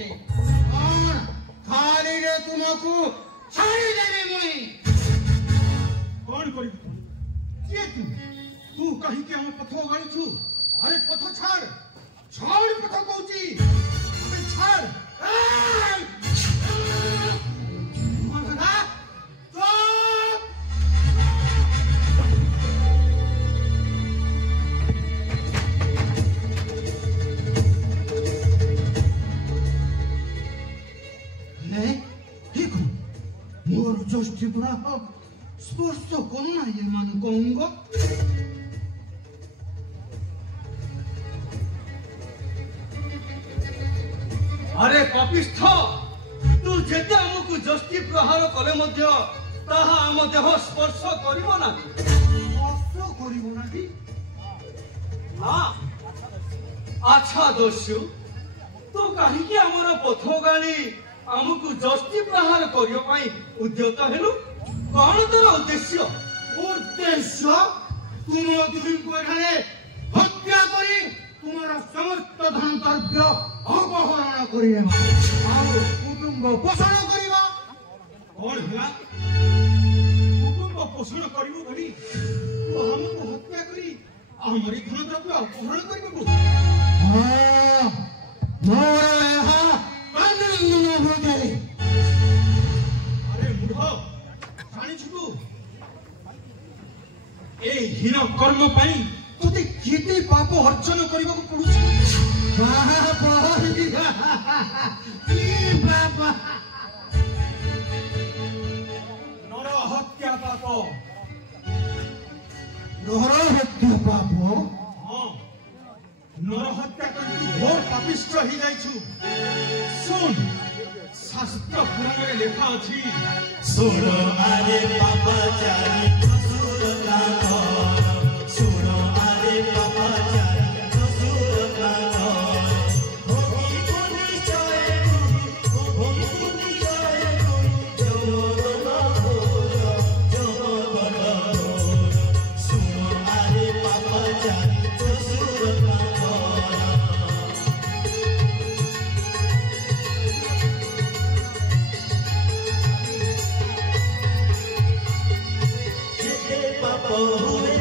अटे खाली रे तुमको छाड़ी देबे मुई कौन करी के तू कहीं के हम पथ गाड़ी छु अरे पथ छाड़ छाड़ पथ कहूची अबे छाड़ मगना चुप ले देखो मोर जोष्ठी बुरा हो स्पर्श करू ना ये मान कहूंगा अरे कपिस्थ तू जेते हमकु जस्ती प्रहार कले मध्य ताहा आम देह स्पर्श करिवो ना स्पर्श करिवो ना कि ना अच्छा दोषु तू कहीं कि हमर पथ गाली हमकु जस्ती प्रहार करियो पई उद्यत हेलु कौन तोर उद्देश्य तुम दुहिं को एठाने हत्या करी तुम्हारा समस्त धन द्रव्य अपहरण करिए कुटुंब पोषण करिबा कौन है कुटुंब पोषण करिवो बोली तू हमको हत्या करी हमरी धन द्रव्य अपहरण करिबो हां मोर यहाँ कानून न हो जाए अरे मूढ़ जानी छु ए हीन कर्म पई तोते केते पाप अर्जन करबा को पड़ुछ बाबा नर हत्या पाप नर हत्या पाप हां नर हत्या कर घोर पापिष्ट ही जाइछु सुन शास्त्र पुराण रे लेखा अछि सुन आरे पापाचारी सुर गान सुन आरे पापाचारी सुर गान भोगी पुनि जय भोगी पुनि जय जगदन सुन आरे पापाचारी सुर गान oh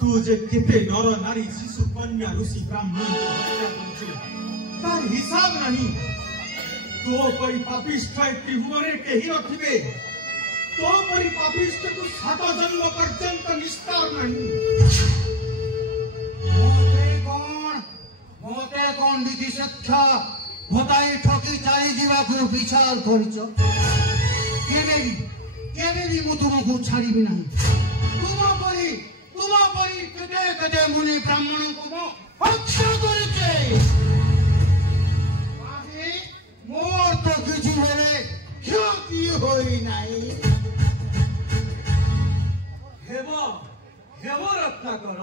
तू जे किते नर नारी शिशु कन्या ऋषि ब्राह्मण को हत्या करुछु तार हिसाब नहीं। तो परी पापिष्ठ त्रिभुवने केही नथिबे। तो परी पापिष्ठ को 7 जन्म पर्यंत निस्तार नहीं। मोते कौन विधि शिक्षा बताई ठकी चाली जीवा को विचार करिछ। केबे भी मु तुमको छाड़ीबी नहीं। तुम परी केते केते मुनि ब्राह्मण को मो हत्या करिछे। आही मोर तो किछि होले क्षति होई नाही। हेव रत्नाकर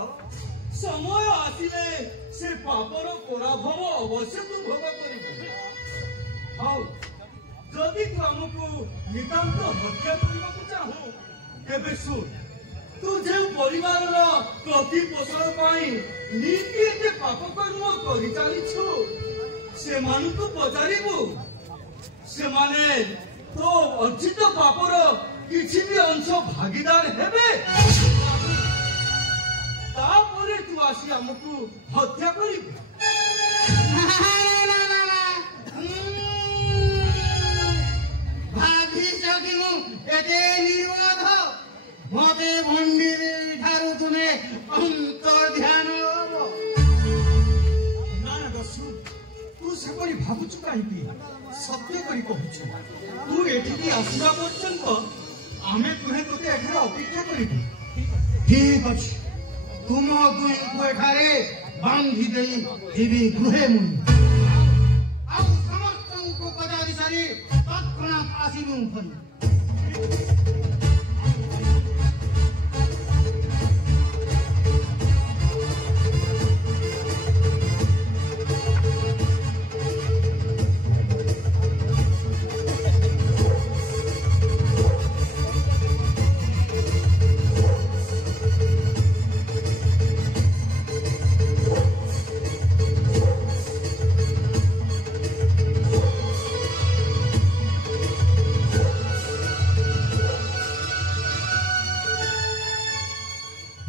समय आसिले से पापर पराभव अवश्य तू भोग करिबु। हाउ जदि तू हमको नितांत हत्या करबाकू चाहो तेबे सुन तू जे परिवार प्रतिपोषण पाई नीति एते पाप कर्म करि चालिछु से मानकु पचारिबु। से माने तो अर्जित पापर किछि भी अंश भागीदार हेबे। तापरे तू आसी हमकु हत्या करिबु। भाभी जगिनु एते निरोध मते मंदिर ठारू तुमे अंतर ध्यान हो। ना दस्यु तू सेपरी भाबुछु काहीकि सत्य करी कहूछु। तू एठिकी आसीबा पर्यंत आमे तुहे तोते एठारे अपेक्षा करिबु। ठीक अछि तुम दुई को एठारे बांधी देई हिबी गृहे मुनि आ समस्त को पदाधिकारी तत्क्षणात आसीबु फल।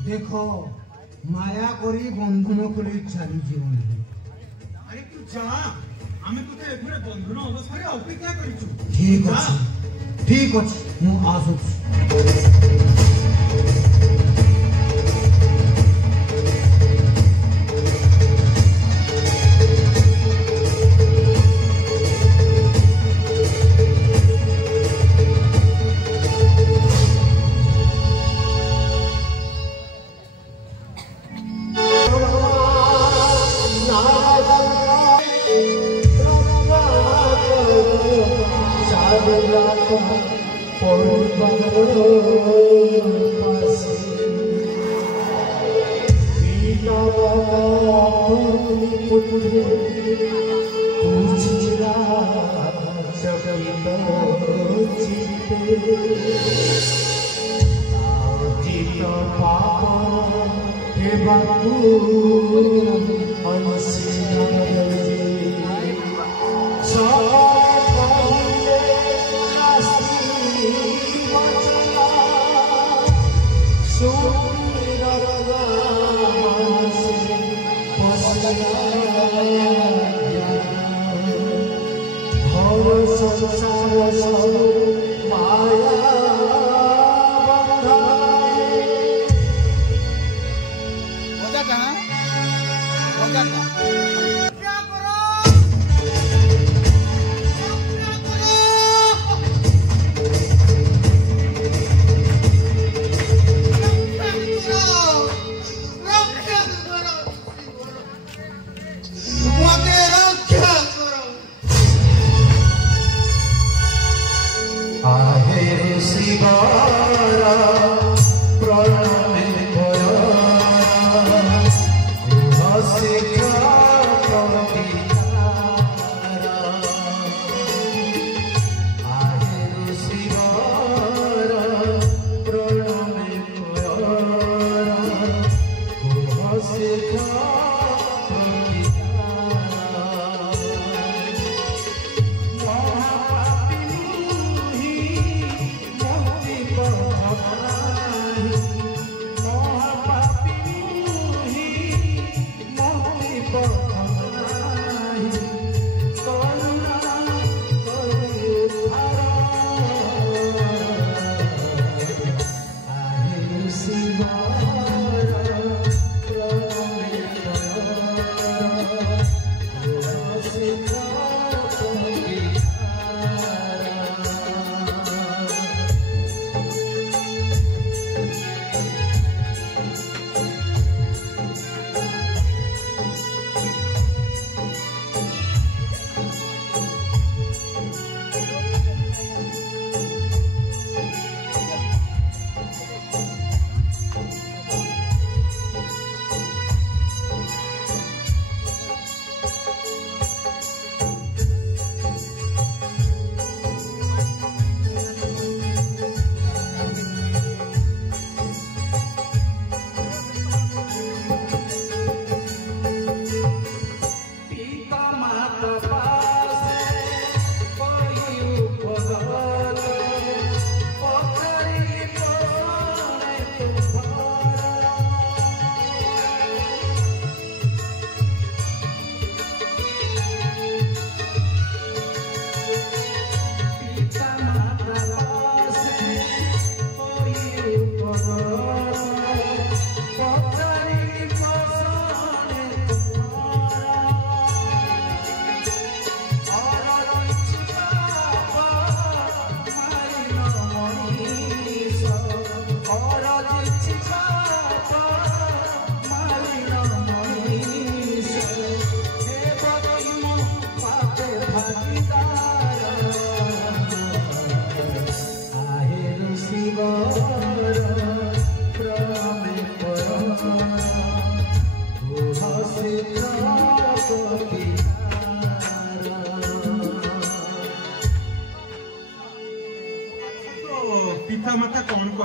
देखो माया करी बंधन करी चली जीवन। अरे तू जा आमे तोते एठारे बंधन अवस्था रे अपेक्षा करिछु। ठीक अछि मु आसुछि।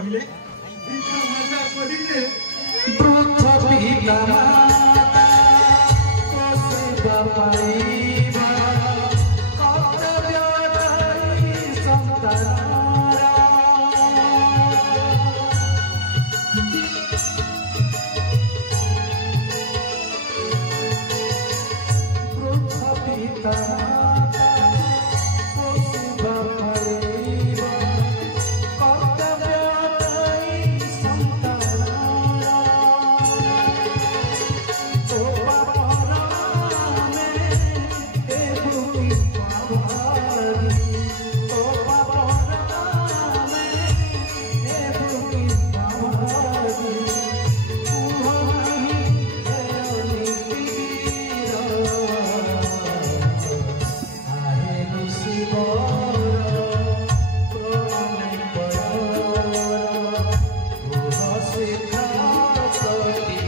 कहले राजा कहिले पृथ्वी माता पोषिबा पाइबा कर्तव्य रही संतानरा पृथ्वी माता पोषिबा पाइबा कर्तव्य रही संतानरा तो बापरा में एबुकी पावारी तो बापरा में एबुकी पावारी उहाई एनी पीरा आहे मुसीबत प्रणय परा उहसे खातरी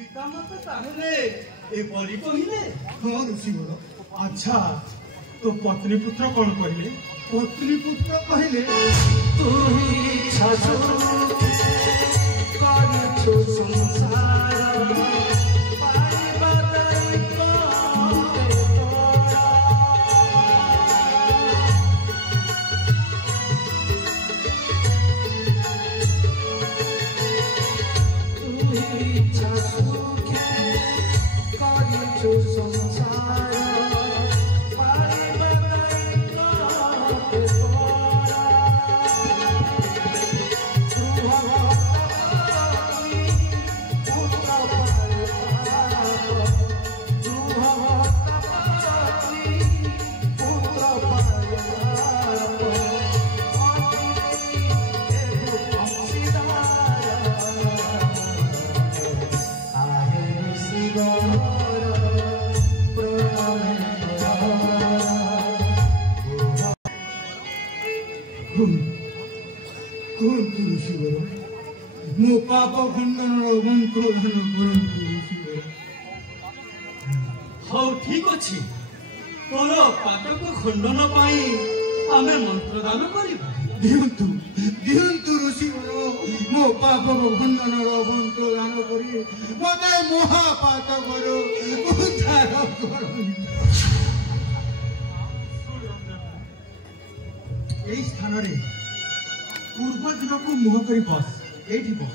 ପିତାମାତା ତାହେଲେ ଏପରି କହିଲେ। ହଁ ଋଷିବର अच्छा तो पत्नी पुत्र कौन कहले ପତ୍ନୀ ପୁତ୍ର କହିଲେ तू ही छासु करिछु संसार पाइबा दैको तोरा तू ही छासु करिछु संसार पाइबा दैको तोरा କୁହନ୍ତୁ ଋଷିବର ମୋ ପାପ ଖଣ୍ଡନର ମନ୍ତ୍ର ଦାନ କରନ୍ତୁ ଋଷିବର। ହଉ ଠିକ ଅଛି, ତୋର ପାଟକ ଖଣ୍ଡନ ପାଇଁ ଆମେ ମନ୍ତ୍ରଦାନ କରିବା। ଦିଅନ୍ତୁ ଦିଅନ୍ତୁ ଋଷିବର ମୋ ପାପ ଖଣ୍ଡନର ମନ୍ତ୍ର ଦାନ କରି ମୋତେ ମହାପାତକରୁ ଉଦ୍ଧାର କରନ୍ତୁ। এই স্থাନରେ ପୂର୍ବ ଦିନକୁ ମୁହଁ କରି ବସ ଏଇଠି ବସ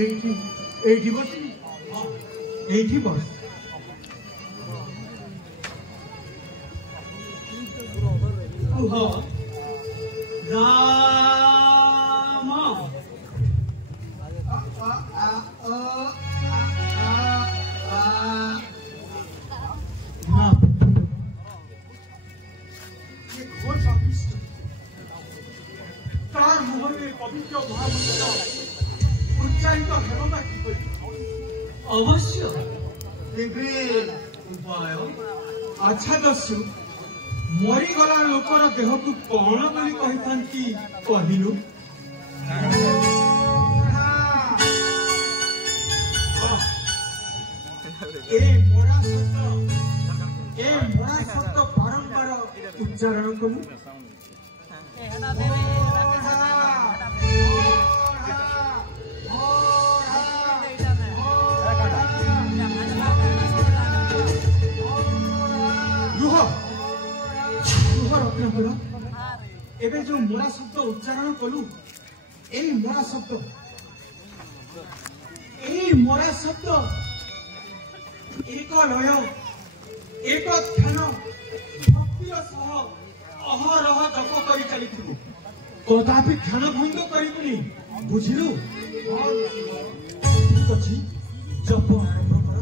ଏଇଠି ଏଇଠି ବସିବି ଏଇଠି ବସ କୁହ ରାମ ନା ये घोर पापिष्ट तार मुहरे पवित्र महामंत्र उच्चारित हेब ना किपरि ଅବଶ୍ୟ ତେବେ ଉପାୟ ଆଚ୍ଛା ଦସ୍ୟୁ ମରିଗଲା ଲୋକର ଦେହକୁ କଣ ବୋଲି କହିଥାନ୍ତି କହିଲୁ ଏ ମରା ଶବ୍ଦ ବାରମ୍ବାର ଉଚ୍ଚାରଣ କଲୁ ରୁହ ରତ୍ନପୁର ଏବେ ଯୋଉ ମରା ଶବ୍ଦ ଉଚ୍ଚାରଣ କଲୁ এই মরা শব্দ এক লয় এক ধ্যান ভক্তির সহ অহরহ জপ করে চালিথিবু কদাপি ধ্যান ভঙ্গ করিবুনি বুঝিলু ঠিক আছে জপ আরম্ভ কর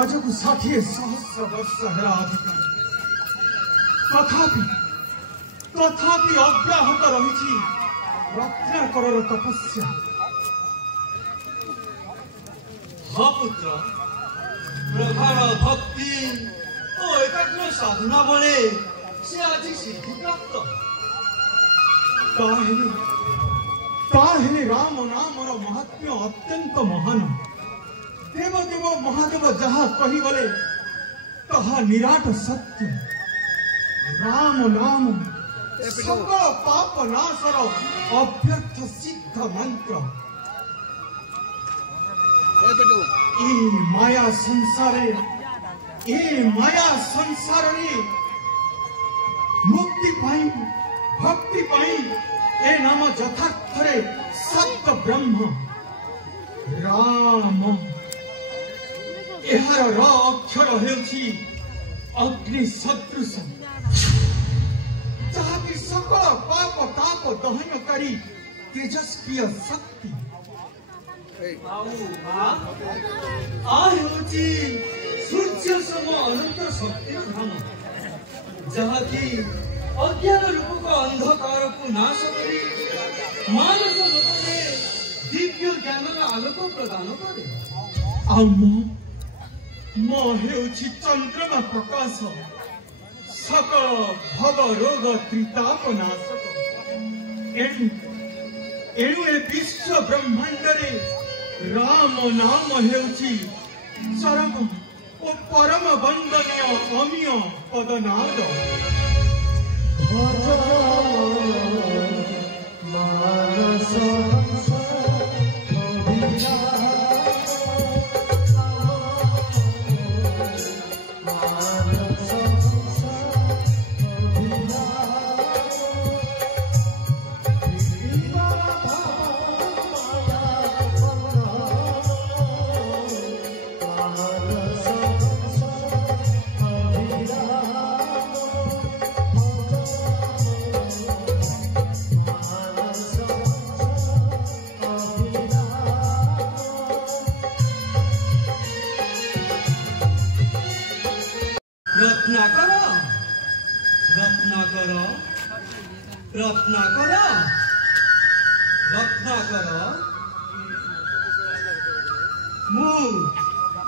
आज को 60 सहस्र वर्ष हेरा अधिकारी तथापि अव्याहत रही रत्नाकर तपस्या। हाँ पुत्र, प्रगाढ़ भक्ति और एकाग्र साधना बले से आज सिद्धि प्राप्त। ताहेले राम नामर महात्म्य अत्यंत महान। देव देव महादेव जहाँ कही गले तहा निराट सत्य। राम नाम सकल पाप नाशर अभ्यर्थ सिद्ध मंत्र। माया संसार मुक्ति पाई भक्ति पाई ए नाम यथार्थ सत्य ब्रह्म राम। एहार र अक्षर हेउछि अग्नि सदृश, जहाँकि सकल पाप ताप दहनकारी तेजस्वी शक्ति। सूर्य सम अनंत शक्ति धाम, जहाँकि अज्ञान रूप अंधकार को नाश करी मानस लोकने दिव्य ज्ञान आलोक प्रदान करे। चंद्रमा प्रकाश सकल भव रोग त्रिताप नाशक। एणु ए विश्व ब्रह्मांड राम नाम हेउछि चरम ओ परम वंदनीय अमीय पदनाद।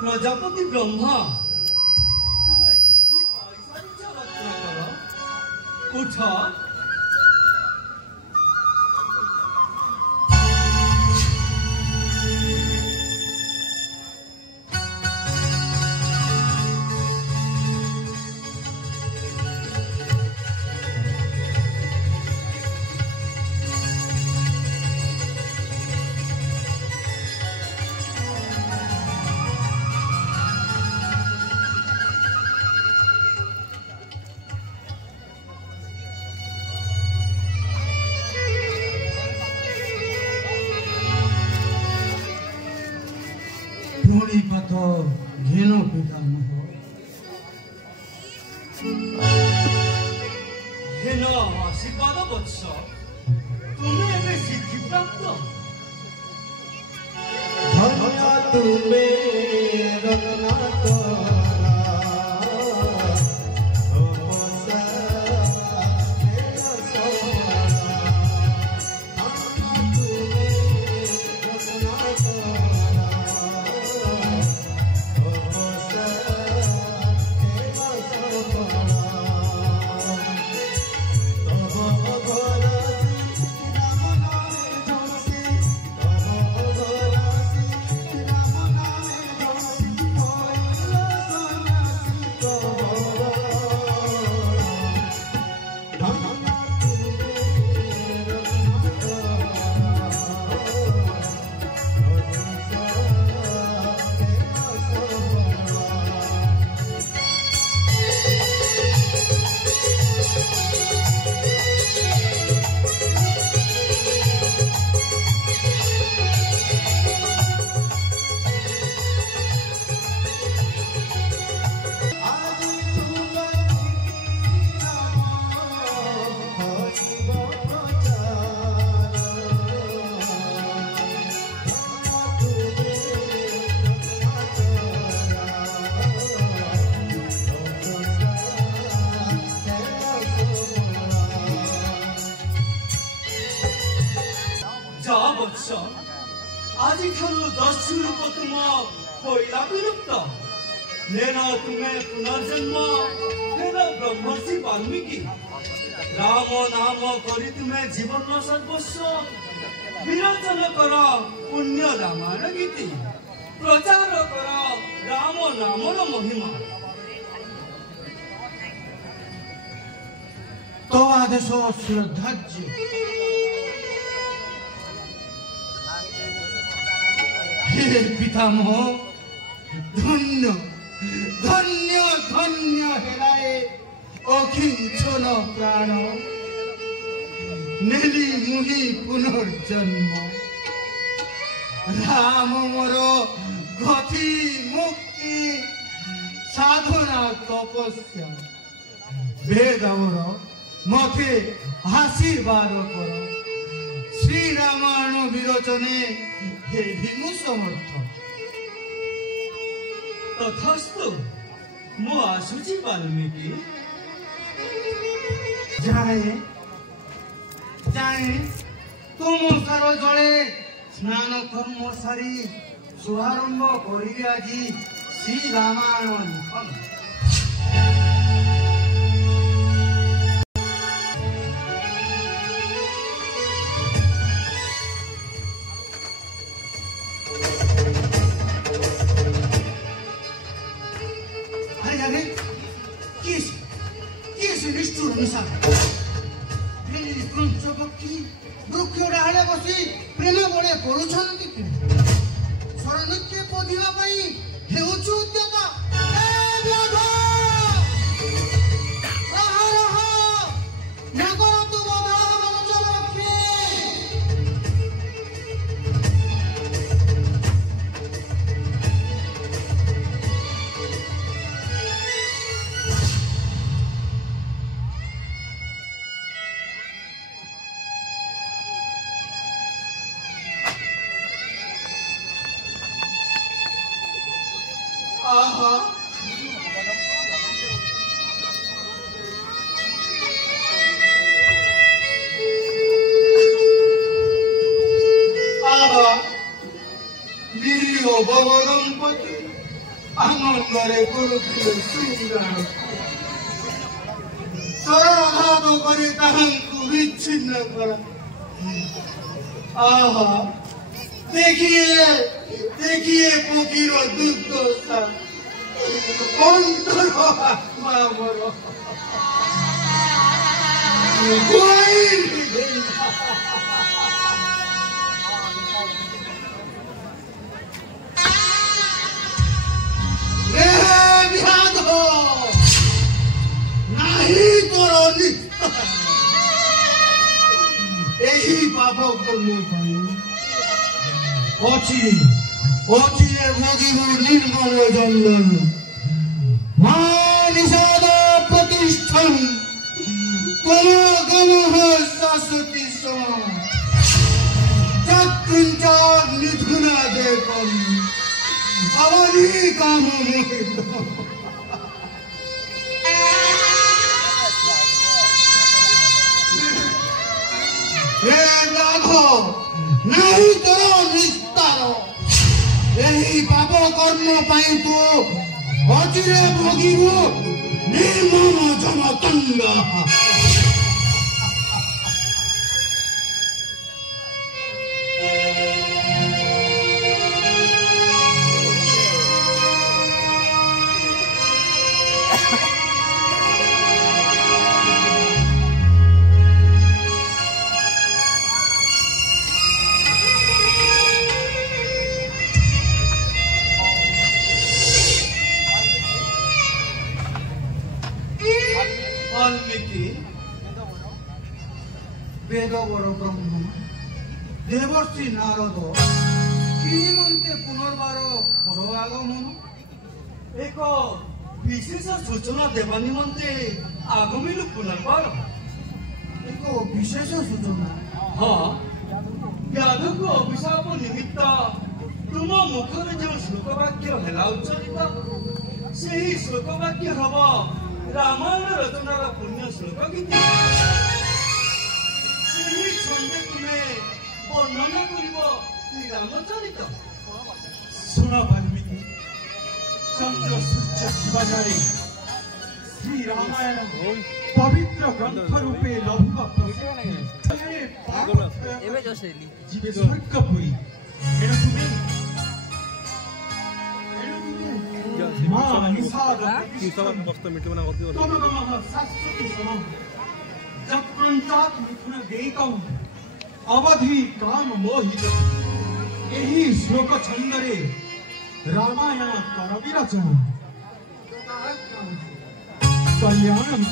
प्रजापति ब्रह्मा उठ। घेनो पिता घेनो आशीर्वाद वत्स, तुम्हें एवं सिद्धि प्राप्त। धन्य तुमे रत्नाकर। दस्यु रूप तुम होइला विलुप्त लेन तुम्हें पुनर्जन्म हेल ब्रह्मर्षि वाल्मीकि राम नाम करी तुम्हें जीवन सर्वस्व विरचन कर पुण्य रामायण गीति प्रचार कर राम नामर महिमा तो आदेश श्रद्धाज्य हे पितामह धन्य धन्य धन्य हेलाए अखिंचन प्राण नेली मुहि पुनर्जन्म राम मोर गति मुक्ति साधना तपस्या वेद मते आशीर्वाद कर श्री रामायण विरोचने हे भीमु समर्थ तथास्तु मु आसुची वाल्मीकि जाए जाए तुम सार जले स्नान कर्म सारी शुभारंभ करिबे আজি श्री रामायण लिखन प्रेम बड़े करुछन्ति शरणिके पधिवा पई हेउछु उद्यत ए व्याध रह नगर तु बधार चलखे आनंदरे गुरुकुल श्रीराम सरहाद करे ताहंकु विच्छिन्न कर आहा देखिए देखिए फकीर दुर्दशा अंतर आत्मा मरो कोई पाप करने भोगिबू निर्मल जंगल निषाद प्रतिष्ठन तुम गम शाश्वती चक्रिंच निधुना देखम अवधि काम नहीं तोर निस्तार यही पाप कर्म पाई तू अचिरे भोगिबू निर्मम जमतंग वेदवर ब्रह्म देवर्षि नारद किमंते पुनर्बार पर आगमन एक विशेष सूचना देवा निमंते आगमिलु पुनर्बार एक विशेष सूचना हाँ व्याध को अभिशाप निमित्त तुम मुखर जो श्लोक वाक्य हेला उच्चारित से ही श्लोक वाक्य हब रामायण रचनार पुण्य श्लोक गीति छंदे तुम्हें वर्णना कर श्री रामचरित सुना वाल्मीकि चंद्र सूर्य शिवा जाए श्री रामायण पवित्र ग्रंथ रूपे लभुवा जीवे स्वर्गपुरी अवधि काम मोहित यही श्लोक छंदरे रामायण कर विरचना कल्याण